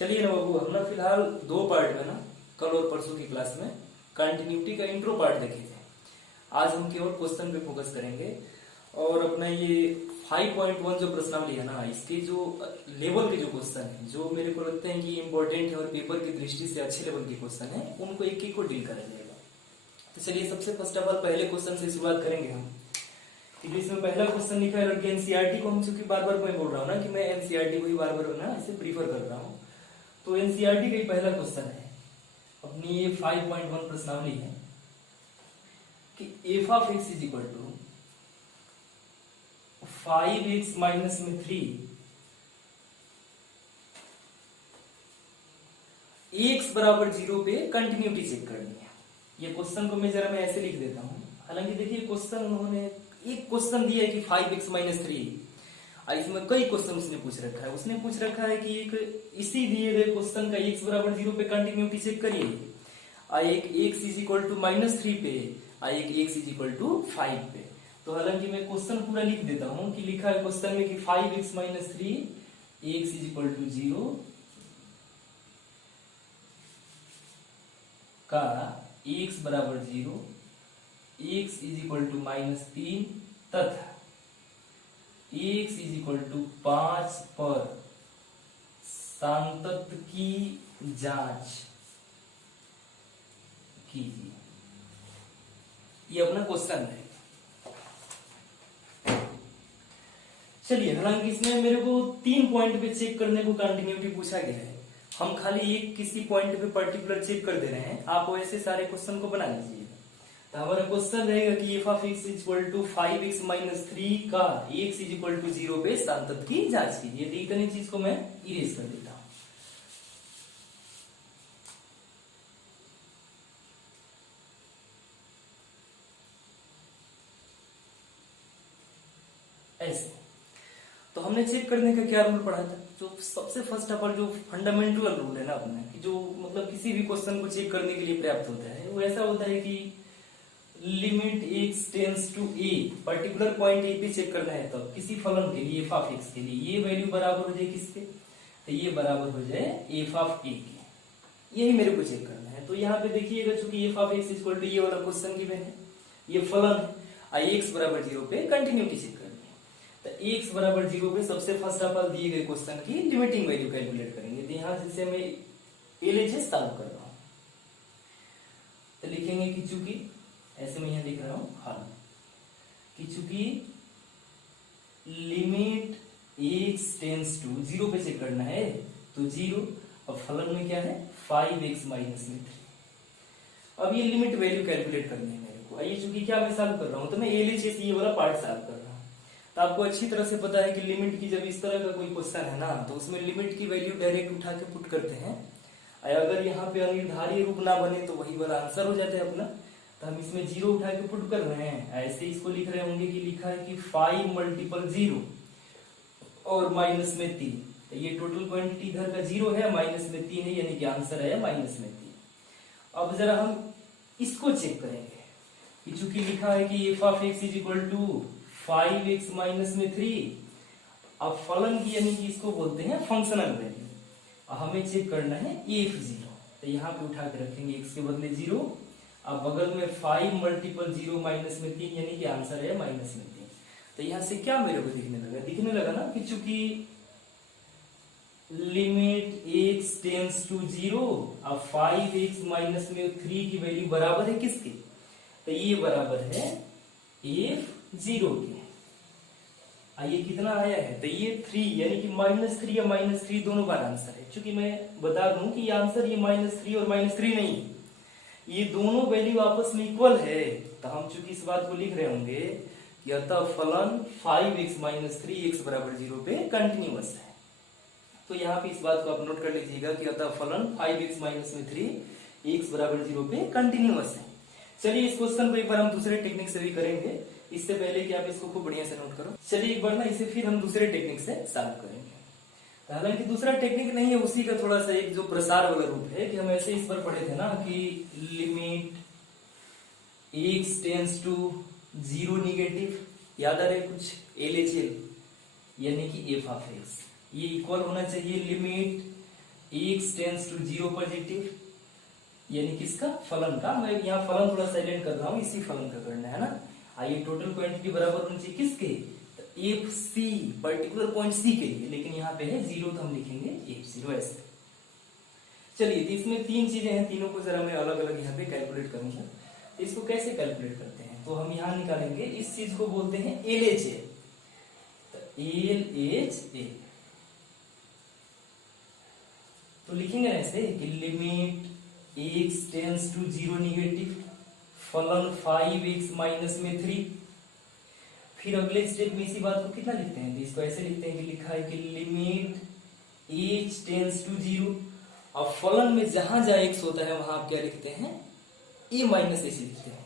चलिए ना बाबू, हम ना फिलहाल दो पार्ट में ना कल और परसों की क्लास में कंटिन्यूटी का इंट्रो पार्ट देखे थे। आज हम केवल क्वेश्चन पे फोकस करेंगे और अपना ये 5.1 जो प्रश्नावली है ना, इसके जो लेवल के जो क्वेश्चन है जो मेरे को लगते हैं कि इम्पोर्टेंट है और पेपर की दृष्टि से अच्छे लेवल के क्वेश्चन है, उनको एक एक को डील करा जाएगा। तो चलिए सबसे फर्स्ट ऑफ ऑल पहले क्वेश्चन से शुरुआत करेंगे हम। तो इसमें पहला क्वेश्चन लिखा है लड़के एनसीईआरटी को, हम चूंकि बार बार मैं बोल रहा हूँ ना कि मैं एनसीईआरटी को ही बार बार ना इसे प्रीफर कर रहा हूँ। तो एनसीईआरटी का ही पहला क्वेश्चन है अपनी ये 5.1 प्रश्नावली है कि f of x is equal to 5x minus में 3 x बराबर 0 पे कंटिन्यूटी चेक करनी है। ये क्वेश्चन को मैं जरा ऐसे लिख देता हूं। हालांकि देखिए क्वेश्चन उन्होंने एक क्वेश्चन दिया है कि 5x माइनस 3, और इसमें कई क्वेश्चन उसने पूछ रखा है। उसने पूछ रखा है कि एक इसी दिए गए क्वेश्चन का x बराबर 0 पे कंटिन्यूटी चेक करिए, और एक x इज इक्वल टू -3 पे, और एक x इज इक्वल टू 5 पे। तो हालांकि मैं क्वेश्चन पूरा लिख देता हूं कि लिखा है क्वेश्चन में कि 5x minus 3 x is equal to 0 का x बराबर 0, x इज इक्वल टू -3 तथा x इज इक्वल टू 5 पर सांतत्य की जांच कीजिए। ये अपना क्वेश्चन है। चलिए, हालांकि इसमें मेरे को 3 पॉइंट पे चेक करने को कंटिन्यूटी पूछा गया है। हम खाली एक किसी पॉइंट पे पर्टिकुलर चेक कर दे रहे हैं, आप वैसे सारे क्वेश्चन को बना लीजिए। तो हमारा क्वेश्चन रहेगा कि f of x is equal to 5x minus 3 का x इज इक्वल टू 0 पे सांतत्य की जांच कीजिए। तो इतनी चीज को मैं इरेज कर देता हूं। ऐसे तो हमने चेक करने का क्या रूल पढ़ा था? जो सबसे फर्स्ट ऑफ ऑल जो फंडामेंटल रूल है ना अपने, कि जो मतलब किसी भी क्वेश्चन को चेक करने के लिए पर्याप्त होता है, वो ऐसा होता है कि limit x tends to a, particular point a पे चेक करना है। तो किसी फलन के लिए f ऑफ x के लिए ये वैल्यू बराबर हो जाए किसके? तो ये बराबर हो जाए f ऑफ a के। यही मेरे को चेक करना है। तो यहाँ पे देखिएगा, चूंकि f of x equal to ये वाला क्वेश्चन गिवन है, ये फलन है, x बराबर 0 पे कंटिन्यूटी चेक करनी है। तो x बराबर 0 पे सबसे फर्स्ट ऑफ ऑल दिए गए क्वेश्चन की लिमिटिंग वैल्यू कैलकुलेट करेंगे। तो यहाँ से मैं LHS सॉल्व कर रहा हूँ। तो लिखेंगे कि चूंकि ऐसे मैं यहां लिख रहा हूं हल, कि चूंकि लिमिट x टेंस टू 0 पे चेक करना है तो 0, और फलन में क्या है 5x माइनस में 3। अब ये लिमिट वैल्यू कैलकुलेट करनी है मेरे को। आइए, चूंकि क्या मैं सॉल्व कर रहा हूं तो मैं LHS ये वाला पार्ट सॉल्व कर रहा हूं। तो आपको अच्छी तरह से पता है कि लिमिट की जब इस तरह का कोई क्वेश्चन है ना, तो उसमें लिमिट की वैल्यू डायरेक्ट उठा के पुट करते हैं। अगर यहाँ पे अनिर्धारीय रूप ना बने तो वही वाला आंसर हो जाता है अपना। तो हम इसमें 0 उठा के पुट कर रहे हैं। ऐसे इसको लिख रहे होंगे कि लिखा है कि 5 मल्टीपल 0 और माइनस में 3। तो ये टोटल क्वांटिटी इधर का 0 है, माइनस में 3 है, यानी कि आंसर है माइनस में 3। अब जरा हम इसको चेक करेंगे कि चूंकि लिखा है कि f of x is equal to 5x minus में 3। अब फलन की यानी कि इसको बोलते हैं फंक्शनल वैल्यू, हमें चेक करना है f0। तो यहाँ पे उठा के रखेंगे x के बदले 0, अब बगल में 5 मल्टीपल 0 माइनस में 3, यानी कि आंसर है माइनस में 3। तो यहां से क्या मेरे को दिखने लगा ना कि चूंकि लिमिट x टेंस टू 0, अब 5x माइनस में 3 की वैल्यू बराबर है किसके? तो ये बराबर है f0 के। ये कितना आया है? तो ये 3, यानी कि -3 या -3 दोनों बार आंसर है। चूंकि मैं बता दूं कि ये आंसर ये -3 और -3 नहीं है, ये दोनों वैल्यू आपस में इक्वल है। तो हम चूंकि इस बात को लिख रहे होंगे कि अतः फलन 5x माइनस 3x बराबर 0 पे कंटिन्यूअस है। तो यहाँ पे इस बात को आप नोट कर लीजिएगा कि अतः फलन 5x माइनस में 3x बराबर 0 पे कंटिन्यूअस है। चलिए, इस क्वेश्चन को एक बार हम दूसरे टेक्निक से भी करेंगे। इससे पहले कि आप इसको खूब बढ़िया से नोट करो। चलिए एक बार ना इसे फिर हम दूसरे टेक्निक से सॉल्व करेंगे। हालांकि दूसरा टेक्निक नहीं है, उसी का थोड़ा सा एक जो प्रसार वाला रूप है, कि हम ऐसे इस पर पढ़े थे ना कि limit x tends to 0 negative, याद आ रहा है कुछ LHL, यानी कि f ऑफ x ये इक्वल होना चाहिए limit x tends to 0 positive, यानी किसका, फलन का। मैं यहाँ फलन थोड़ा साइलेंट कर रहा हूँ, इसी फलन का करना है ना। आइए टोटल क्वांटिटी बराबर होनी चाहिए किसके, तो f c, particular point c के लिए, लेकिन यहाँ पे है 0 तो हम लिखेंगे F0 ऐसे। चलिए तो इसमें तीन चीजें हैं, तीनों को जरा मैं अलग अलग यहाँ पे कैलकुलेट करूंगा। तो इसको कैसे कैलकुलेट करते हैं, तो हम यहाँ निकालेंगे, इस चीज को बोलते हैं LHA। तो LHA तो लिखेंगे ऐसे कि limit x tends to 0 negative, फलन 5x माइनस में 3। फिर अगले स्टेप में इसी बात को कितना लिखते हैं, तो इसको ऐसे लिखते हैं कि लिखा है कि लिमिट h टेंस टू 0, अब फलन में जहां जहां x होता है वहां आप क्या लिखते हैं, a माइनस एच लिखते हैं।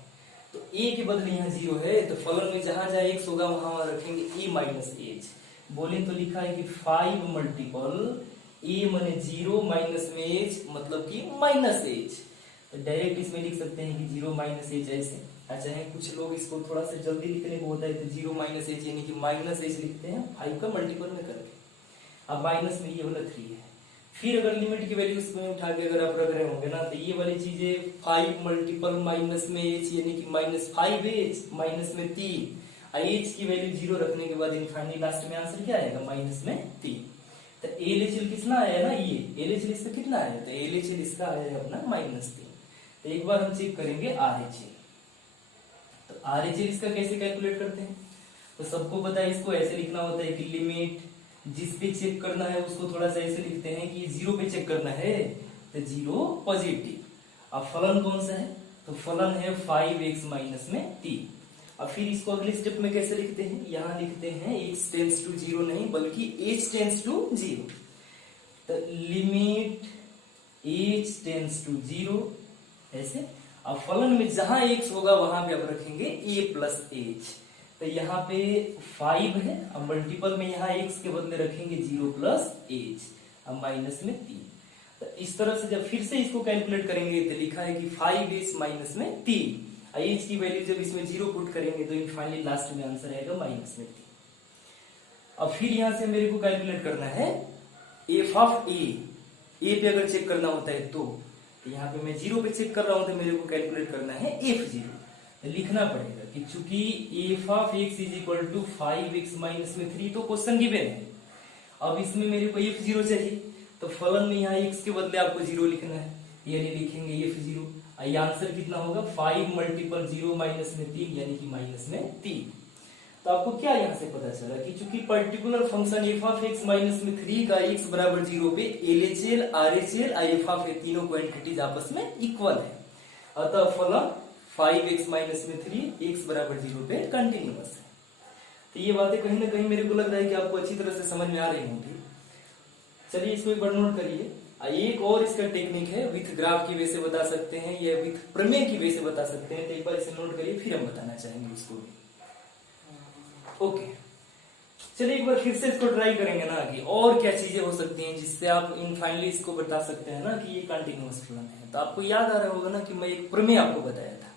तो a के बदले यहाँ 0 है, तो फलन में जहां जहां x होगा वहां रखेंगे a माइनस एच। बोले तो लिखा है कि 5 मल्टीपल a माने 0 माइनस में h मतलब कि माइनस h। तो डायरेक्ट इसमें लिख सकते हैं कि 0 माइनस h ऐसे। अच्छा है, कुछ लोग इसको थोड़ा सा जल्दी लिखने को होता है तो 0 माइनस h यानी कि माइनस h लिखते हैं 5 का मल्टीपल में करके। अब माइनस में ये वाला 3 है, फिर अगर लिमिट की वैल्यू इसमें उठा के अगर आप रख रहे होंगे ना, तो ये वाली चीजें 5 मल्टीपल माइनस में h यानी कि माइनस 5h माइनस में 3, h की वैल्यू 0 रखने के बाद फाइनली लास्ट में आंसर क्या आएगा, माइनस में 3। तो LHL कितना आया ना, ये LHL इसका कितना आया, तो LHL इसका आया है अपना माइनस 3। तो एक बार हम चेक करेंगे RHL। तो RHL इसका कैसे कैलकुलेट करते हैं, तो सबको पता है इसको ऐसे लिखना होता है कि लिमिट जिस पे चेक करना है उसको थोड़ा सा ऐसे लिखते हैं कि 0 पे चेक करना है, तो 0 पॉजिटिव। अब फलन कौन सा है, तो फलन है 5x माइनस में 3। अब फिर इसको अगले स्टेप में कैसे लिखते हैं, यहाँ लिखते हैं x टेंस टू 0 नहीं बल्कि h टेंस टू 0। तो लिमिट h टेंस टू 0 ऐसे। अब फलन में जहां x होगा वहां पे आप रखेंगे a प्लस h। तो यहाँ पे 5 है, अब मल्टीपल में यहाँ x के बदले रखेंगे 0 प्लस h, अब माइनस में 3। तो इस तरह से जब फिर से इसको कैलकुलेट करेंगे तो लिखा है कि 5h माइनस में 3, h की वैल्यू जब इसमें 0 पुट करेंगे तो फाइनली लास्ट में आंसर आएगा माइनस में 3। अब फिर यहां से मेरे को कैलकुलेट करना है f ऑफ a पे अगर चेक करना होता है तो यहाँ पे मैं 0 पे चेक कर रहा हूं तो मेरे को कैलकुलेट करना है f0। तो लिखना पड़ेगा कि चूंकि f of x is equal to 5x minus में 3, तो क्वेश्चन गिवन है। अब इसमें मेरे को f0 चाहिए, तो फलन में यहाँ x के बदले आपको 0 लिखना है, यानी लिखेंगे f0। ये आंसर कितना होगा, 5 मल्टीपल 0 माइनस में 3 यानी कि माइनस में 3। तो आपको क्या यहाँ से पता चला कि चूंकि particular function f of x minus में 3 का x बराबर 0 पे LHL RHL f of a तीनों क्वांटिटीज आपस में इक्वल है, अतः फलन 5x माइनस में 3 x बराबर 0 पे कंटिन्यूअस है। तो ये बातें कहीं ना कहीं मेरे को लग रहा है कि आपको अच्छी तरह से समझ में आ रही होंगी। चलिए इसको एक बार नोट करिए। एक और इसका टेक्निक है, विथ ग्राफ की वे से बता सकते हैं या विथ प्रमेय की वे से बता सकते हैं। तो एक बार इसे नोट करिए, फिर हम बताना चाहेंगे इसको भी। ओके, चलिए एक बार फिर से इसको ट्राई करेंगे ना कि और क्या चीजें हो सकती हैं जिससे आप इन फाइनली इसको बता सकते हैं ना कि ये कंटिन्यूअस फलन है। तो आपको याद आ रहा होगा ना कि मैं एक प्रमेय आपको बताया था।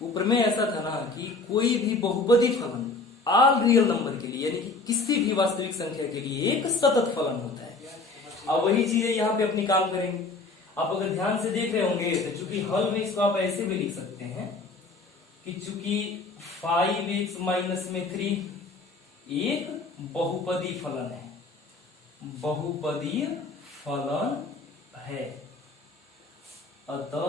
वो प्रमेय ऐसा था ना कि कोई भी बहुपदी फलन ऑल रियल नंबर के लिए यानी कि किसी भी वास्तविक संख्या के लिए एक सतत फलन होता है। अब वही चीजें यहाँ पे अपनी काम करेंगे। आप अगर ध्यान से देख रहे होंगे तो चूंकि हल में इसको आप ऐसे भी लिख सकते हैं कि चूंकि 5x माइनस में 3 एक बहुपदी फलन है, बहुपदीय फलन है, अतः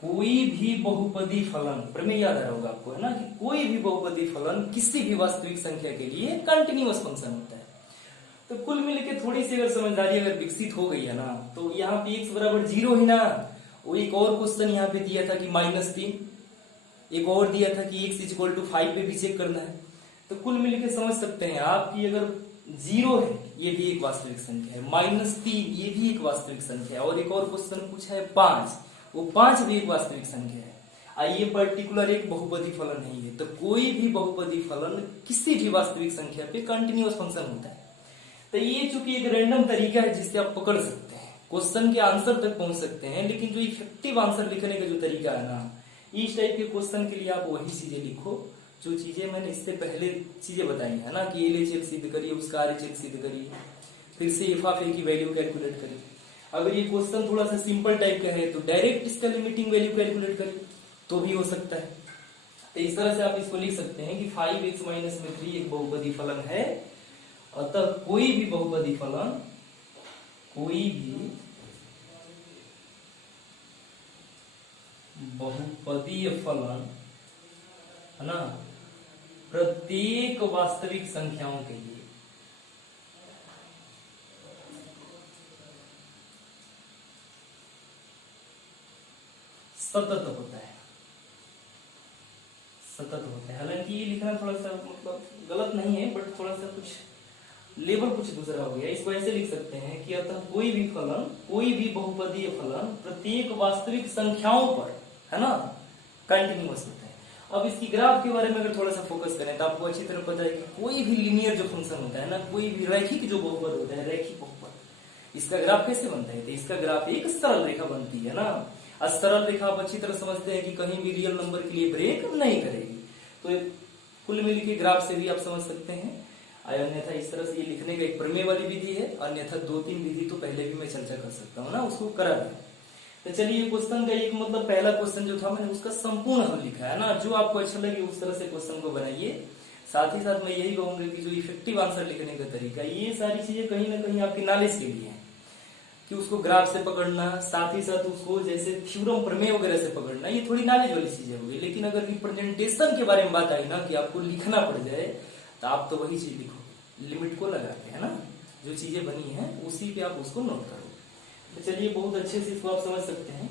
कोई भी बहुपदी फलन, प्रमेय याद आ रहा होगा आपको है ना, कि कोई भी बहुपदी फलन किसी भी वास्तविक संख्या के लिए कंटिन्यूअस फंक्शन होता है। तो कुल मिलकर थोड़ी सी अगर समझदारी अगर विकसित हो गई है ना, तो यहाँ पे x बराबर 0 ही ना। वो एक और क्वेश्चन यहाँ पे दिया था कि -3, एक और दिया था कि x इक्वल टू 5 पे भी चेक करना है। तो कुल मिलकर समझ सकते हैं आप कि अगर 0 है ये भी एक वास्तविक संख्या है, -3 ये भी एक वास्तविक संख्या है, और एक और क्वेश्चन पूछा है 5, वो 5 भी एक वास्तविक संख्या है। ये पर्टिकुलर एक बहुपदी फलन नहीं है। तो कोई भी बहुपदी फलन किसी भी वास्तविक संख्या पे कंटिन्यूअस फंक्शन होता है। तो ये चूंकि एक रैंडम तरीका है जिससे आप पकड़ सकते हैं, क्वेश्चन के आंसर तक पहुंच सकते हैं, लेकिन जो इफेक्टिव आंसर लिखने का जो तरीका है ना, इस टाइप के क्वेश्चन के लिए आप वही चीजें लिखो जो चीजें मैंने इससे पहले चीजें बताई है ना, कि LHL सिद्ध करिए, उसका RHL सिद्ध करिए। फिर से एफ ऑफ ए की वैल्यू कैलकुलेट करें। अगर ये क्वेश्चन थोड़ा सा सिंपल टाइप का है तो डायरेक्ट इसका लिमिटिंग वैल्यू कैलकुलेट करें तो भी हो सकता है। तो इस तरह से आप इसको लिख सकते हैं कि 5x माइनस में 3 एक बहुपदी फलन है, अतः कोई भी बहुपदी फलन, कोई भी बहुपदीय फलन है ना, प्रत्येक वास्तविक संख्याओं के लिए सतत होता है, सतत होता है। हालांकि ये लिखना थोड़ा सा मतलब गलत नहीं है, बट थोड़ा सा कुछ लेवल कुछ दूसरा हो गया। इसको ऐसे लिख सकते हैं कि अतः कोई भी फलन, कोई भी बहुपदीय फलन प्रत्येक वास्तविक संख्याओं पर है ना कंटिन्यूअस होता है। अब इसकी ग्राफ के बारे में अगर थोड़ा सा फोकस करें तो आपको अच्छी तरह पता है कि कोई भी लीनियर जो फंक्शन होता है ना, कोई भी रैखिक जो बहुपद होता है, रैखिक बहुपद, इसका ग्राफ कैसे बनता है? तो इसका ग्राफ एक सरल रेखा बनती है ना। और सरल रेखा आप अच्छी तरह समझते हैं कि कहीं भी रियल नंबर के लिए ब्रेक नहीं करेगी। तो कुल मिल के ग्राफ से भी आप समझ सकते हैं। अन्यथा इस तरह से ये लिखने का एक प्रमेय वाली विधि है, अन्यथा 2-3 विधि तो पहले भी मैं चर्चा कर सकता हूँ ना, उसको करा है। तो चलिए क्वेश्चन का एक मतलब पहला क्वेश्चन जो था मैंने उसका संपूर्ण हल लिखा है ना। जो आपको अच्छा लगे उस तरह से क्वेश्चन को बनाइए। साथ ही साथ मैं यही कहूंगा कि जो इफेक्टिव आंसर लिखने का तरीका, ये सारी चीजें कहीं ना कहीं आपकी नॉलेज के लिए है कि उसको ग्राफ से पकड़ना, साथ ही साथ उसको जैसे थ्योरम प्रमेय वगैरह से पकड़ना, ये थोड़ी नॉलेज वाली चीजें होगी। लेकिन अगर रिप्रेजेंटेशन के बारे में बात आई ना कि आपको लिखना पड़ जाए, तो आप तो वही चीज लिखो, लिमिट को लगा के, है ना। जो चीजें बनी है उसी पे आप उसको नोट करो। तो चलिए बहुत अच्छे से इसको आप समझ सकते हैं,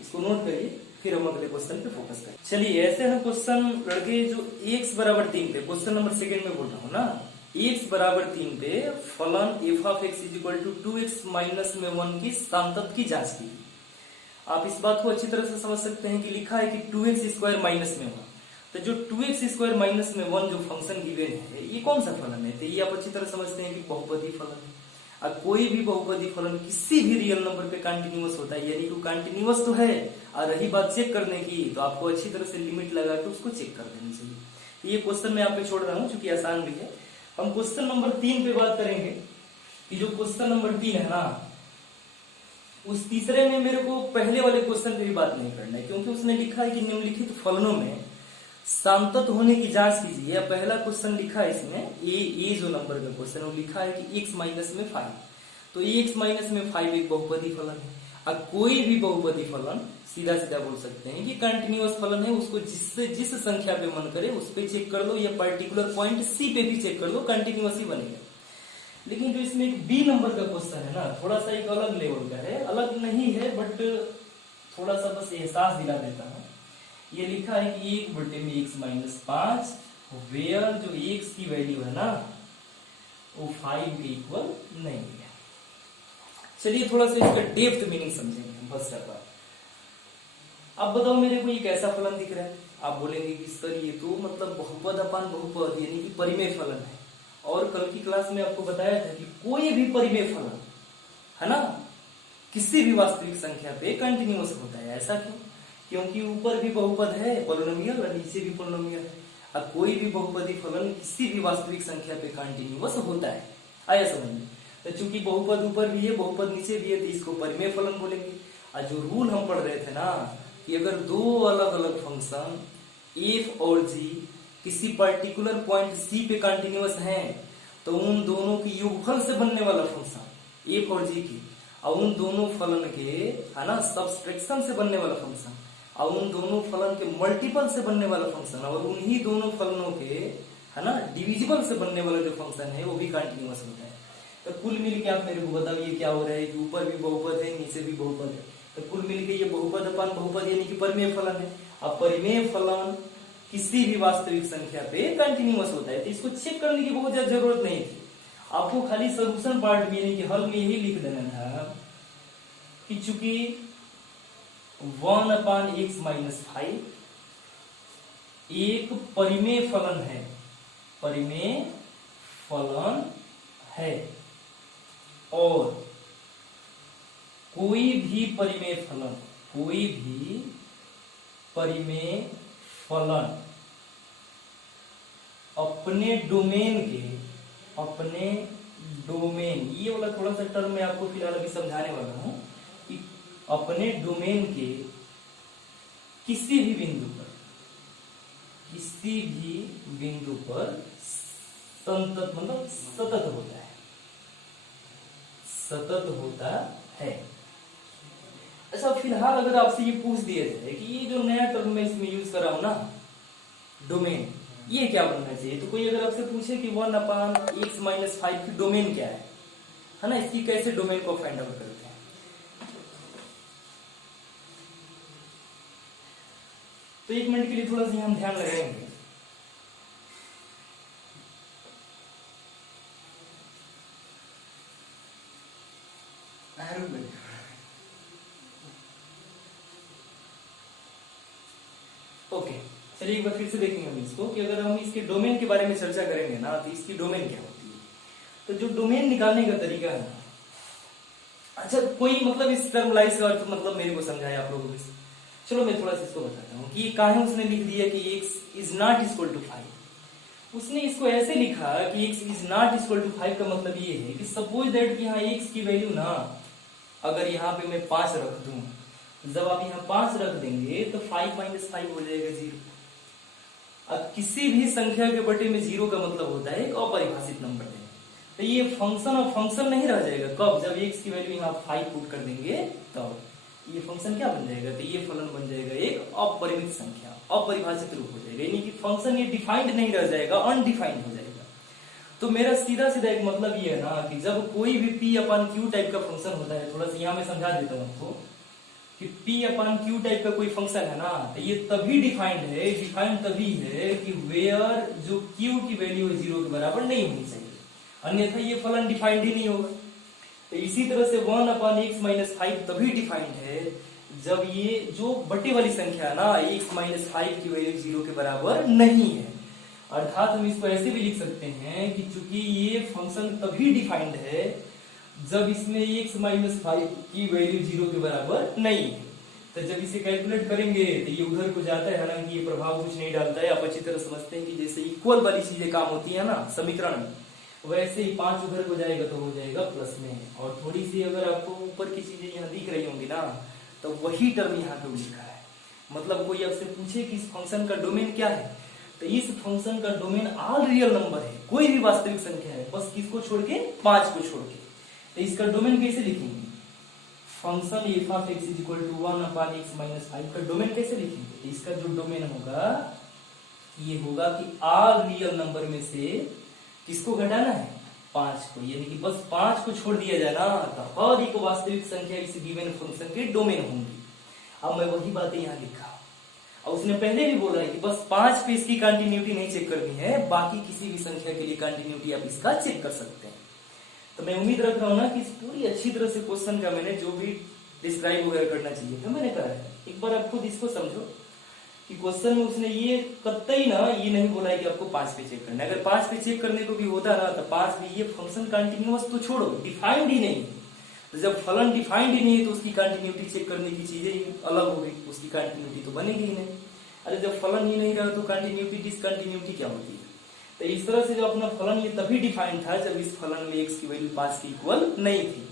इसको नोट करिए, फिर हम अगले क्वेश्चन पे फोकस करें। चलिए ऐसे है क्वेश्चन लड़के जो x बराबर 3 पे, क्वेश्चन नंबर 2 में बोल रहा हूँ ना, x बराबर 3 पे फलन f of x is equal to 2x minus में 1 की सांतत की जांच की। आप इस बात को अच्छी तरह से समझ सकते हैं कि लिखा है कि 2x स्क्वायर माइनस में 1, तो जो 2x स्क्वायर माइनस में 1 जो फंक्शन गिवन है ये कौन सा फलन है? तो ये आप अच्छी तरह समझते हैं कि बहुपदी फलन है। अब कोई भी बहुपदी फलन किसी भी रियल नंबर पे कंटिन्यूअस होता है, यानी कि कंटिन्यूअस तो है। और रही बात चेक करने की, तो आपको अच्छी तरह से लिमिट लगा के उसको चेक कर देनी चाहिए। तो ये क्वेश्चन मैं आप पे छोड़ रहा हूँ क्योंकि आसान भी है। हम क्वेश्चन नंबर 3 पे बात करेंगे कि जो क्वेश्चन नंबर 3 है ना, उस तीसरे में मेरे को पहले वाले क्वेश्चन पे भी बात नहीं करना है, क्योंकि उसने लिखा है कि निम्नलिखित फलनों में सांतत होने की जांच कीजिए। या पहला क्वेश्चन लिखा है इसमें, ए जो नंबर का क्वेश्चन वो लिखा है कि x माइनस में 5, तो x माइनस में 5 एक बहुपदी फलन है। अब कोई भी बहुपदी फलन सीधा सीधा बोल सकते हैं कि कंटिन्यूअस फलन है, उसको जिस संख्या पे मन करे उस पे चेक कर लो, या पर्टिकुलर पॉइंट सी पे भी चेक कर लो, कंटिन्यूअस ही बनेगा। लेकिन जो इसमें एक बी नंबर का क्वेश्चन है ना, थोड़ा सा एक अलग लेवल का है, अलग नहीं है बट थोड़ा सा बस एहसास दिला देता हूँ। ये लिखा है कि 1 बटे में x माइनस 5, वेयर जो x की वैल्यू है ना वो 5 के इक्वल नहीं है। चलिए थोड़ा सा इसका डेप्थ मीनिंग समझेंगे बस कर बात। अब बताओ मेरे को ये कैसा फलन दिख रहा है? आप बोलेंगे कि सर ये तो मतलब बहुपद अपान बहुपद यानी कि परिमेय फलन है। और कल की क्लास में आपको बताया था कि कोई भी परिमेय फलन है ना किसी भी वास्तविक संख्या पे कंटिन्यूअस होता है। ऐसा क्यों? क्योंकि ऊपर भी बहुपद है पोलिनोमियल और नीचे भी पोलिनोमियल है। अब कोई भी बहुपदी फलन किसी भी वास्तविक संख्या पे कंटिन्यूअस होता है, आया समझ में? तो चूंकि बहुपद ऊपर भी है बहुपद नीचे भी है, तो इसको परिमेय फलन बोलेंगे। और जो रूल हम पढ़ रहे थे ना कि अगर दो अलग अलग फंक्शन f और g किसी पर्टिकुलर पॉइंट c पे कंटिन्यूअस हैं, तो उन दोनों की योगफल से बनने वाला फंक्शन f और g की, और उन दोनों फलन के है ना सब्सट्रैक्शन से बनने वाला फंक्शन, और उन दोनों फलन के मल्टीपल से बनने वाला फंक्शन, और उन्हीं दोनों फलनों के है ना डिविजिबल से बनने वाला जो फंक्शन है वो भी कंटिन्यूअस होता है। तो कुल मिल के आप मेरे को बताओ ये क्या हो रहा है कि ऊपर भी बहुपद है नीचे भी बहुपद है, तो कुल मिल के ये बहुपद अपान बहुपद यानी कि परिमेय फलन है। अब परिमेय फलन किसी भी वास्तविक संख्या पे कंटिन्यूअस होता है, तो इसको चेक करने की बहुत ज्यादा जरूरत नहीं थी। आपको खाली सोल्यूशन पार्ट में यानी कि हल में यही लिख देना था कि चूंकि 1 अपान x माइनस 5 एक परिमेय फलन है, परिमेय फलन है, और कोई भी परिमेय फलन, कोई भी परिमेय फलन अपने डोमेन के, अपने डोमेन, ये वाला थोड़ा सा टर्म मैं आपको फिलहाल अभी समझाने वाला हूं कि अपने डोमेन के किसी भी बिंदु पर संतत मतलब सतत होता है। अच्छा, फिलहाल अगर आपसे ये पूछ दिया जाए कि ये जो नया टर्म मैं इसमें यूज कर रहा हूं ना, डोमेन, ये क्या बनना चाहिए, तो कोई अगर आपसे पूछे कि 1/x-5 की डोमेन क्या है ना, इसकी कैसे डोमेन को फाइंड आउट करते हैं। तो 1 मिनट के लिए थोड़ा सा हम ध्यान लगाएंगे। ओके, चलिए एक बार फिर से देखेंगे हम इसको कि अगर हम इसके डोमेन के बारे में चर्चा करेंगे ना, तो इसकी डोमेन क्या होती है। तो जो डोमेन निकालने का तरीका है, अच्छा कोई मतलब इस टर्मलाइज का अर्थ मतलब मेरे को समझाए आप लोगों को। चलो मैं थोड़ा सा इसको बताता हूँ कि काहे उसने लिख दिया कि x is not equal to 5। उसने इसको ऐसे लिखा कि x is not equal to 5 का मतलब ये है कि सपोज दैट कि यहाँ x की वैल्यू ना, अगर यहाँ पे मैं 5 रख दूं, जब आप यहाँ 5 रख देंगे तो 5 - 5 हो जाएगा 0। अब किसी भी संख्या के बटे में 0 का मतलब होता है एक अपरिभाषित नंबर है। तो ये फंक्शन और फंक्शन नहीं रह जाएगा, कब, जब x की वैल्यू यहाँ 5 पुट कर देंगे तब ये फंक्शन क्या बन जाएगा, तो ये फलन बन जाएगा एक अपरिमित संख्या, अपरिभाषित रूप हो जाएगा, यानी कि फंक्शन ये डिफाइंड नहीं रह जाएगा, अनडिफाइंड हो जाएगा। तो मेरा सीधा सीधा एक मतलब ये है ना कि जब कोई भी p/q टाइप का फंक्शन होता है, थोड़ा सा यहाँ मैं समझा देता हूँ आपको कि p/q टाइप का कोई फंक्शन है ना, तो ये तभी डिफाइंड तभी है कि वेयर जो q की वैल्यू 0 के बराबर नहीं होनी चाहिए, अन्यथा ये फलन डिफाइंड ही नहीं होगा। तो इसी तरह से 1/x-5 तभी डिफाइंड है जब ये जो बटे वाली संख्या है ना, x-5 की वैल्यू 0 के बराबर नहीं है। अर्थात हम इसको ऐसे भी लिख सकते हैं कि चूंकि ये फंक्शन तभी डिफाइंड है जब इसमें x-5 की वैल्यू 0 के बराबर नहीं है। तो जब इसे कैलकुलेट करेंगे तो ये उधर को जाता है, हालांकि ये प्रभाव कुछ नहीं डालता है। आप अच्छी तरह समझते हैं कि जैसे इक्वल वाली चीजें काम होती है ना समीकरण में, वैसे ही 5 उधर को जाएगा तो हो जाएगा प्लस में, और थोड़ी सी अगर आपको ऊपर की चीजें यहाँ दिख रही होंगी ना, तो वही टर्म यहाँ पे लिखा है। मतलब कोई आपसे पूछे कि इस फंक्शन का डोमेन क्या है, तो इस फंक्शन का डोमेन ऑल रियल नंबर है, कोई भी वास्तविक संख्या है, बस किसको छोड़ के, 5 को छोड़ के। तो इसका डोमेन कैसे लिखेंगे, फंक्शन f(x = 1/x-5) का डोमेन कैसे लिखेंगे। इसका जो डोमेन होगा ये होगा कि ऑल रियल नंबर में से किसको घटाना है, 5 को, यानी कि बस 5 को छोड़ दिया जाए ना, तो हर एक वास्तविक संख्या इस गिवन फंक्शन के डोमेन होंगी। अब मैं वही बातें यहाँ लिखा, और उसने पहले भी बोला है कि बस 5 पे इसकी कंटिन्यूटी नहीं चेक करनी है, बाकी किसी भी संख्या के लिए कंटिन्यूटी आप इसका चेक कर सकते हैं। तो मैं उम्मीद रख रहा हूँ ना कि इस पूरी अच्छी तरह से क्वेश्चन का मैंने जो भी डिस्क्राइब वगैरह करना चाहिए था मैंने करा है। एक बार आप खुद इसको समझो कि क्वेश्चन में उसने ये कतई ना ये नहीं बोला है कि आपको 5 पे चेक करना है। अगर 5 पे चेक करने को भी होता ना, तो 5 पे ये फंक्शन कंटिन्यूअस तो छोड़ो, डिफाइंड ही नहीं। तो जब फलन डिफाइंड ही नहीं है तो उसकी कंटिन्यूटी चेक करने की चीजें अलग हो गई, उसकी कंटिन्यूटी तो बनेगी ही नहीं। अरे जब फलन ही नहीं रहा तो कंटिन्यूटी डिसकंटिन्यूटी क्या होती है। तो इस तरह से जो अपना फलन ये तभी डिफाइंड था जब इस फलन में x की वैल्यू 5 की इक्वल नहीं थी।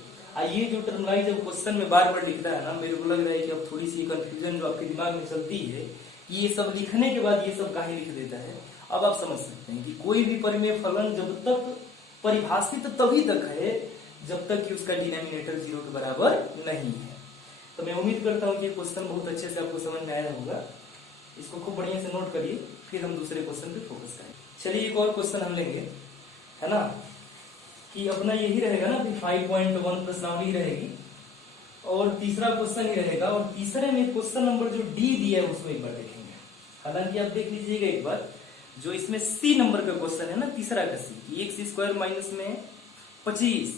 ये जो टर्मलाइज जब क्वेश्चन में बार बार लिखता है ना, मेरे को लग रहा है कि अब थोड़ी सी कंफ्यूजन जो आपके दिमाग में चलती है, ये सब लिखने के बाद ये सब काहे लिख देता है। अब आप समझ सकते हैं कि कोई भी परिमेय फलन जब तक परिभाषित तभी तक है जब तक कि उसका डिनोमिनेटर 0 के बराबर नहीं है। तो मैं उम्मीद करता हूँ कि क्वेश्चन बहुत अच्छे से आपको समझ में आया होगा। इसको खूब बढ़िया से नोट करिए, फिर हम दूसरे क्वेश्चन पे फोकस करेंगे। चलिए एक और क्वेश्चन हम लेंगे, है ना, कि अपना यही रहेगा ना, 5.1 प्लस नाम ही रहेगी, और तीसरा क्वेश्चन ही रहेगा। और तीसरे में क्वेश्चन नंबर जो डी दिया है उसको एक बार देखेंगे। हालांकि आप देख लीजिएगा एक बार, जो इसमें सी नंबर का क्वेश्चन है ना, तीसरा का सी, x² माइनस में 25,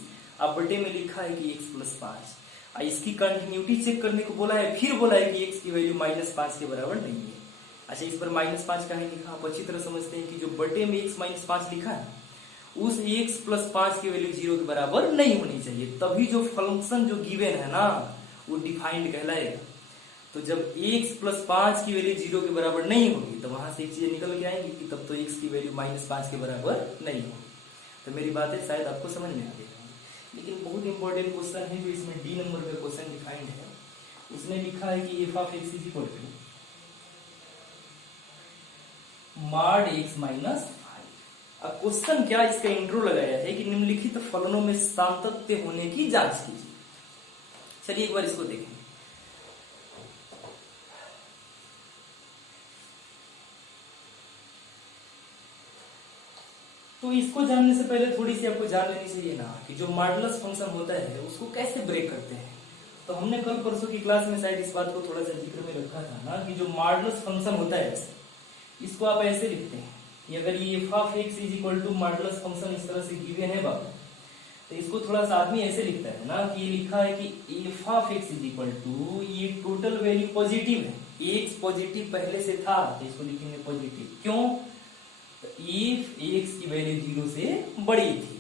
अब बटे में लिखा है कि x + 5। इसकी कंटिन्यूटी चेक करने को बोला है, फिर बोला है कि x की वैल्यू -5 के बराबर नहीं है। अच्छा, इस पर -5 का है लिखा, आप अच्छी तरह समझते हैं कि जो बटे में x - 5 लिखा है उस x + 5 की वैल्यू 0 के बराबर नहीं होनी चाहिए, तभी जो फंक्शन जो गिवन है ना वो डिफाइंड कहलाएगा। तो जब x + 5 की वैल्यू 0 के बराबर नहीं होगी तो वहां से एक चीज निकल के आएंगी कि तब तो x की वैल्यू -5 के बराबर नहीं होगी। तो मेरी बातें शायद आपको समझ में आ गई होंगी। लेकिन बहुत इंपॉर्टेंट क्वेश्चन है जो इसमें डी नंबर का क्वेश्चन डिफाइंड है, उसमें लिखा है कि f of x is equal to mod x minus 5। अब क्वेश्चन क्या इसका इंट्रो लगाया है कि निम्नलिखित फलनों में सातत्य होने की जांच कीजिए। चलिए एक बार इसको देखें। तो इसको जानने से पहले थोड़ी सी आपको जान लेनी चाहिए ना कि जो मॉडुलस फंक्शन होता है उसको कैसे ब्रेक करते हैं। तो हमने कल परसों की क्लास में शायद इस बात को थोड़ा सा जिक्र में रखा था ना कि जो मॉडुलस फंक्शन होता है इसको आप ऐसे लिखते हैं कि अगर ये f of x is equal to modulus function इस तरह से गिवन है बाबू, तो इसको थोड़ा सा आदमी ऐसे लिखता है ना कि ये लिखा है कि f of x is equal to, ये टोटल वैल्यू पॉजिटिव है, एक्स पॉजिटिव पहले से था तो इसको लिखेंगे पॉजिटिव। क्यों? इफ एक्स की वैल्यू 0 से बड़ी थी।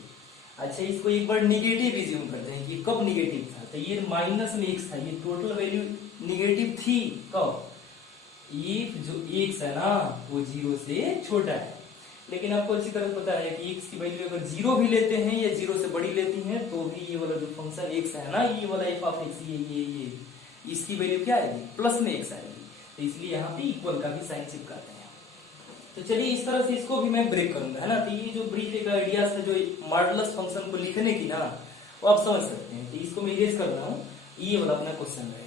अच्छा, इसको एक बार निगेटिव इज्यूम करते हैं कि कब निगेटिव था, तो ये माइनस में एक्स था, ये टोटल वैल्यू निगेटिव थी कब? इफ जो एक्स है ना वो 0 से छोटा है। लेकिन आपको अच्छी तरह पता है कि एक्स की वैल्यू अगर 0 भी लेते हैं या 0 से बड़ी लेती हैं तो भी ये वाला जो फंक्शन एक्स है ना, ये वाला एफ ऑफ एक्स, ये इसकी वैल्यू क्या आएगी? प्लस में एक्स आएगी। तो इसलिए यहाँ पे इक्वल का भी साइन चिपकाते हैं। तो चलिए इस तरह से इसको भी मैं ब्रेक करूंगा, है ना। तो ये जो ब्रीफ एक आइडियाज है जो मॉडुलस फंक्शन को लिखने की ना, वो आप समझ सकते हैं। तो इसको मैं इरेज कर रहा हूँ, ये वाला अपना क्वेश्चन रहेगा।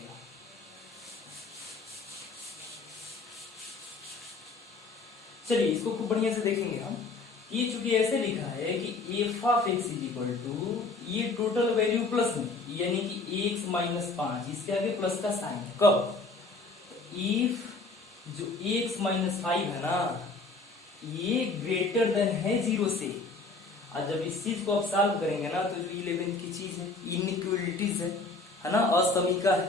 चलिए इसको खूब बढ़िया से देखेंगे हम। ये चूंकि ऐसे लिखा है कि f of x is equal to, ये टोटल वैल्यू प्लस में, यानी कि एक्स माइनस 5, इसके आगे प्लस का साइन है। कब? इफ जो एक्स माइनस 5 है ना, ये ग्रेटर देन है 0 से। और जब इस चीज को आप सॉल्व करेंगे ना, तो जो 11th की चीज है इनइक्वालिटीज है ना, असमीका है।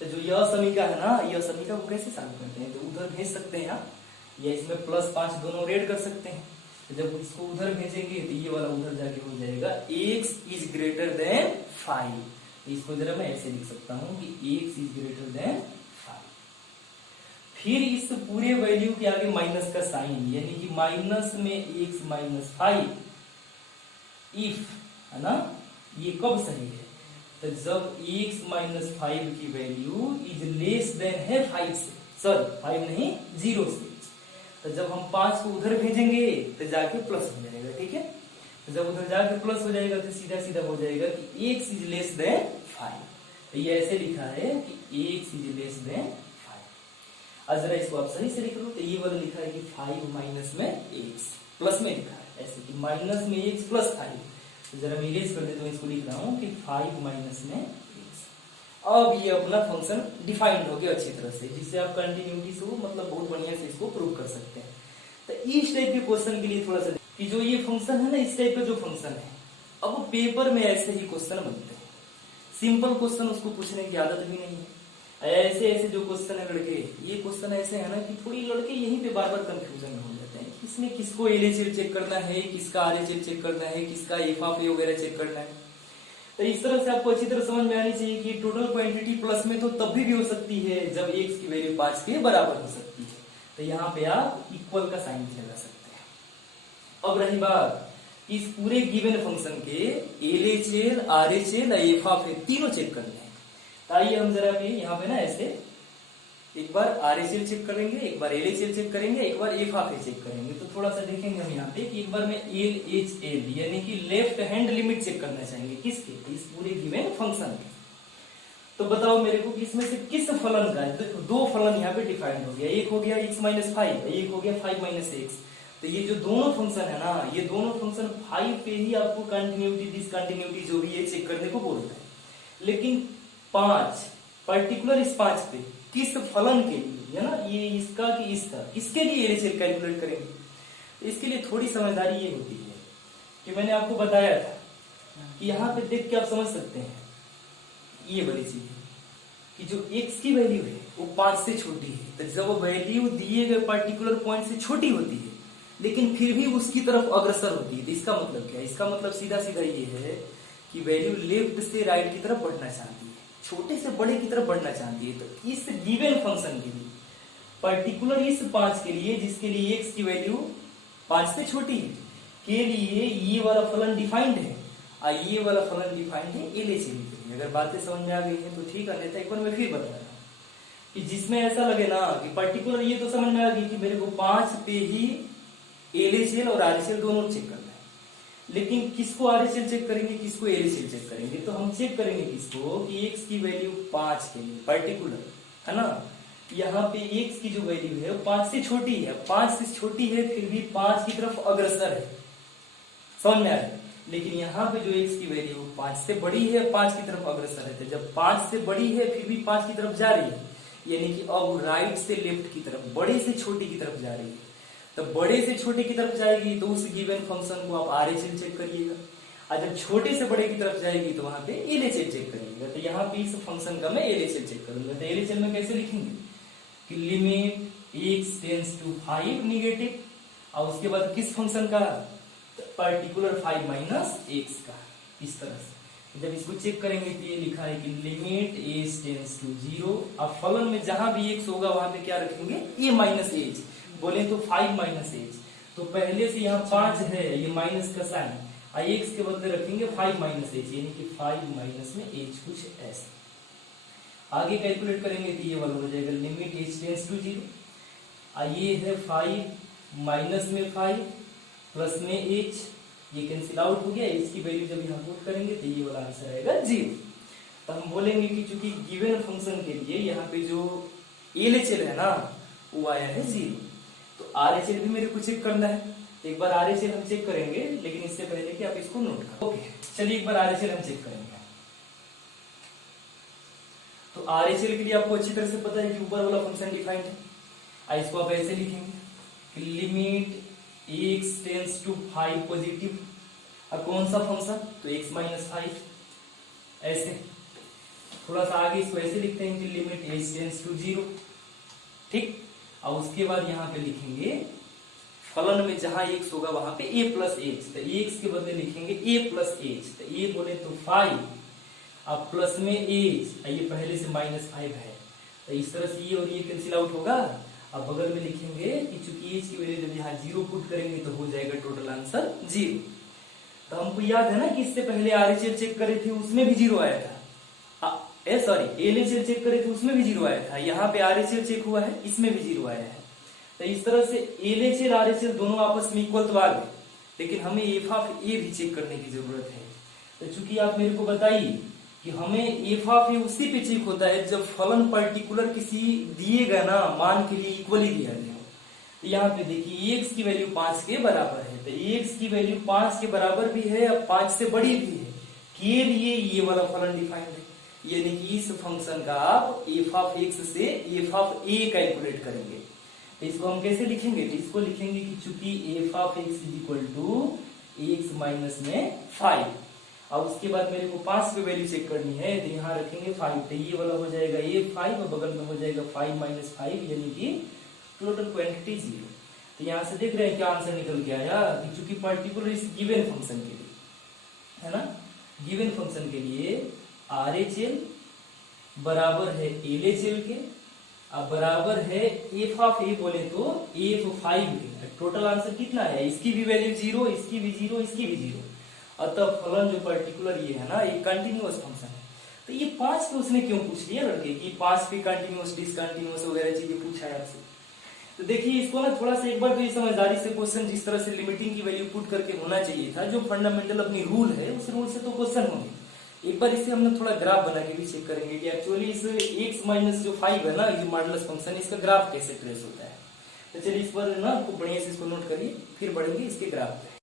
तो जो यह समीका है ना, यह समीका को कैसे सॉल्व करते हैं? तो उधर भेज सकते हैं आप, या इसमें प्लस 5 दोनों ऐड कर सकते हैं। तो जब इसको उधर भेजेंगे तो ये वाला उधर जाके हो जाएगा x इज ग्रेटर देन 5। इसको जरा मैं ऐसे लिख सकता हूं कि x इज ग्रेटर देन 5। फिर इस पूरे वैल्यू के आगे माइनस का साइन, यानी कि माइनस में x माइनस 5 इफ, है ना, ये कब सही है? तो जब x माइनस 5 की वैल्यू इज लेस देन है 5 से, सॉरी 5 नहीं 0 से। तो जब हम 5 को उधर भेजेंगे तो जाके प्लस हो जाएगा, ठीक है। तो जब उधर जाके प्लस हो जाएगा तो सीधा सीधा हो जाएगा कि x इज लेस देन 5। तो ये ऐसे लिखा है कि x इज लेस देन 5। अब जरा इसको आप सही से लिख लो। तो ये वाला लिखा है कि 5 माइनस में x, प्लस में लिखा है ऐसे कि माइनस में x प्लस 5। तो जरा मैं इरेज कर देता हूँ, इसको लिख रहा हूँ कि 5 माइनस में x। अब ये अपना फंक्शन डिफाइंड हो गया अच्छी तरह से, जिससे आप कंटिन्यूटी से मतलब बहुत बढ़िया से इसको प्रूव कर सकते हैं। तो इस टाइप के क्वेश्चन के लिए थोड़ा सा कि जो ये फंक्शन है ना, इस टाइप का जो फंक्शन है, अब पेपर में ऐसे ही क्वेश्चन बनते हैं। सिंपल क्वेश्चन उसको पूछने की आदत भी नहीं है। ऐसे ऐसे जो क्वेश्चन है लड़के, ये क्वेश्चन ऐसे है ना कि थोड़ी लड़के यहीं पे बार बार कंफ्यूजन में हो जाते हैं। इसमें किसको एलएचएल चेक करना है, किसका आरएचएल चेक करना है, किसका एफ ऑफ ए वगैरह चेक करना है। तो इस तरह से आपको अच्छी तरह समझ में आनी चाहिए कि टोटल क्वांटिटी प्लस में तो तब भी हो सकती है जब x की वैल्यू 5 के बराबर हो सकती है। तो यहाँ पे आप इक्वल का साइन भी लगा सकते हैं। अब रही बात इस पूरे गिवन फंक्शन के एलएचएल, आरएचएल, एफ ऑफ ए तीनों चेक करने हैं। तो आइए हम जरा भी यहाँ पे ना ऐसे एक बार आरएचएल चेक करेंगे, एक बार एलएचएल चेक करेंगे, एक बार एफ ऑफ ए चेक करेंगे। तो थोड़ा सा देखेंगे हम यहाँ पे कि एक बार में एलएचएल यानी कि लेफ्ट हैंड लिमिट चेक करना चाहेंगे। किसके? इस पूरे गिवन फंक्शन के। तो बताओ मेरे को कि इसमें से किस फलन का, दो फलन यहाँ पे डिफाइंड हो गया। एक हो गया x माइनस 5, एक हो गया 5 माइनस एक्स। तो ये जो दोनों फंक्शन है ना, ये दोनों फंक्शन 5 पे ही आपको कंटिन्यूटी डिसकंटिन्यूटी जो भी है चेक करने को बोलता है। लेकिन 5 पर्टिकुलर इस 5 पे किस फलन के लिए, है ना, ये इसका कि इसका, इसके लिए एलएचएल कैलकुलेट करेंगे। तो इसके लिए थोड़ी समझदारी ये होती है कि मैंने आपको बताया था कि यहाँ पे देख के आप समझ सकते हैं ये बड़ी चीज है कि जो x की वैल्यू है वो 5 से छोटी है। तो जब वैल्यू दिए गए पर्टिकुलर पॉइंट से छोटी होती है लेकिन फिर भी उसकी तरफ अग्रसर होती है, तो इसका मतलब क्या है? इसका मतलब सीधा सीधा ये है कि वैल्यू लेफ्ट से राइट की तरफ बढ़ना चाहती है, छोटे से बड़े की तरफ बढ़ना चाहती है। तो इस गिवन फंक्शन के लिए पर्टिकुलर इस 5 के लिए, जिसके लिए x की वैल्यू 5 से छोटी है, के लिए ये वाला फलन डिफाइंड है और ये वाला फलन डिफाइंड है LHS के लिए। अगर बातें समझ में आ गई है तो ठीक है, अन्यथा एक बार मैं फिर बता रहा हूँ कि जिसमें ऐसा लगे ना कि पर्टिकुलर, ये तो समझ में आ गई कि मेरे को 5 पे ही LHS और RHS दोनों चेक करना है, लेकिन किसको RHS चेक करेंगे, किसको LHS चेक करेंगे? तो हम चेक करेंगे किसको कि x की वैल्यू 5 के लिए पर्टिकुलर है ना, यहाँ पे x की जो वैल्यू है वो 5 से छोटी है, 5 से छोटी है फिर भी 5 की तरफ अग्रसर है, समझ में आया। लेकिन यहाँ पे जो x की वैल्यू 5 से बड़ी है, 5 की तरफ अग्रसर है, तो जब 5 से बड़ी है फिर भी 5 की तरफ जा रही है, यानी कि अब राइट से लेफ्ट की तरफ, बड़े से छोटे की तरफ जा रही है। तो बड़े से छोटे की तरफ जाएगी तो उस गिवन फंक्शन को आप RHS चेक करिएगा, और जब छोटे से बड़े की तरफ जाएगी तो वहां पे LHS चेक करिएगा। तो यहाँ पे इस फंक्शन का मैं LHS चेक करूंगा। तो LHS में कैसे लिखेंगे कि limit x tends to 5 negative, और उसके बाद किस फंक्शन का, पर्टिकुलर 5 माइनस x का, इस तरह से। जब इसको चेक करेंगे तो ये लिखा है कि लिमिट h टेंड्स टू 0, अब फलन में जहां भी x होगा वहां पे क्या रखेंगे, a माइनस h, बोले तो 5 माइनस h, तो पहले से यहाँ 5 है, ये माइनस का साइन, और x के बदले रखेंगे 5 माइनस h, यानी कि 5 माइनस में h कुछ ऐसा। आगे कैलकुलेट करेंगे तो ये वाला हो जाएगा लिमिट h टेंड्स टू 0, और ये है 5 माइनस में 5 प्लस में h, ये कैंसिल आउट हो गया। इसकी वैल्यू जब यहाँ पुट करेंगे तो ये वाला आंसर आएगा 0। तो हम बोलेंगे कि चूंकि गिवन फंक्शन के लिए यहाँ पे जो LHS है ना वो आया है 0, तो RHS भी मेरे को चेक करना है। एक बार RHS हम चेक करेंगे, लेकिन इससे पहले कि आप इसको नोट करें। ओके, चलिए एक बार RHS हम चेक करेंगे। तो RHS के लिए आपको अच्छी तरह से पता है कि ऊपर वाला फंक्शन डिफाइंड है, इसको आप ऐसे लिखेंगे limit x tends to 5 positive, और कौन सा फंक्शन, तो x माइनस 5, ऐसे। थोड़ा सा आगे इसको ऐसे लिखते हैं कि लिमिट h टेंड्स टू 0, ठीक। और उसके बाद यहाँ पे लिखेंगे फलन में जहां x होगा वहां पे a प्लस h, तो x के बदले लिखेंगे a प्लस h, तो a बोले तो 5, अब प्लस में h, ये पहले से माइनस 5 है, तो इस तरह से ये और ये कैंसिल आउट होगा। अब बगल में लिखेंगे कि चूंकि h की वैल्यू जब यहाँ 0 पुट करेंगे तो हो जाएगा टोटल आंसर 0। तो हमको याद है ना कि इससे पहले RHS चेक करे थे उसमें भी 0 आया था, LHS चेक करे थे उसमें भी 0 आया था, यहाँ पे RHS चेक हुआ है इसमें भी 0 आया है। तो इस तरह से LHS और RHS दोनों आपस में इक्वल तो आ गए, लेकिन हमें f ऑफ a भी चेक करने की जरूरत है। तो चूंकि आप मेरे को बताइए कि हमें f ऑफ a उसी पे चेक होता है जब फलन पर्टिकुलर किसी दिए गए ना मान के लिए इक्वली दिया गया हो। तो यहाँ पे देखिए x की वैल्यू 5 के बराबर है, तो x की वैल्यू 5 के बराबर भी है और 5 से बड़ी भी है, के लिए ये वाला फलन डिफाइंड है, यानी कि इस फंक्शन का आप f ऑफ x से f ऑफ a कैलकुलेट करेंगे। तो इसको हम कैसे लिखेंगे, तो इसको लिखेंगे कि चूंकि f of x is equal to x minus में 5, और उसके बाद मेरे को 5 पे वैल्यू चेक करनी है, तो यहाँ रखेंगे 5, तो ये वाला हो जाएगा a5 और बगल में हो जाएगा 5 माइनस 5, यानी कि टोटल क्वांटिटी 0। तो यहाँ से देख रहे हैं क्या आंसर निकल के आया, कि चूंकि पर्टिकुलर इस गिवन फंक्शन के लिए है ना, गिवन फंक्शन के लिए RHS बराबर है LHS के, अब बराबर है f ऑफ a बोले तो f5 के। टोटल आंसर कितना है, इसकी भी वैल्यू 0, इसकी भी 0, इसकी भी 0, अतः फलन जो पर्टिकुलर ये है ना ये कंटिन्यूअस फंक्शन है। तो ये 5 पे उसने क्यों पूछ लिया लड़के कि 5 पे कंटिन्यूअस डिसकंटिन्यूअस वगैरह चीजें पूछा है आपसे। तो देखिए इसको ना थोड़ा सा एक बार तो ये समझदारी से क्वेश्चन जिस तरह से लिमिटिंग की वैल्यू पुट करके होना चाहिए था, जो फंडामेंटल अपनी रूल है उस रूल से तो क्वेश्चन होंगे। एक बार इसे हम थोड़ा ग्राफ बना के भी चेक करेंगे कि एक्चुअली इस x माइनस जो 5 है ना, ये मॉडुलस फंक्शन, इसका ग्राफ कैसे ट्रेस होता है। तो चलिए इस पर ना खूब बढ़िया से इसको नोट करिए, फिर बढ़ेंगे इसके ग्राफ पे।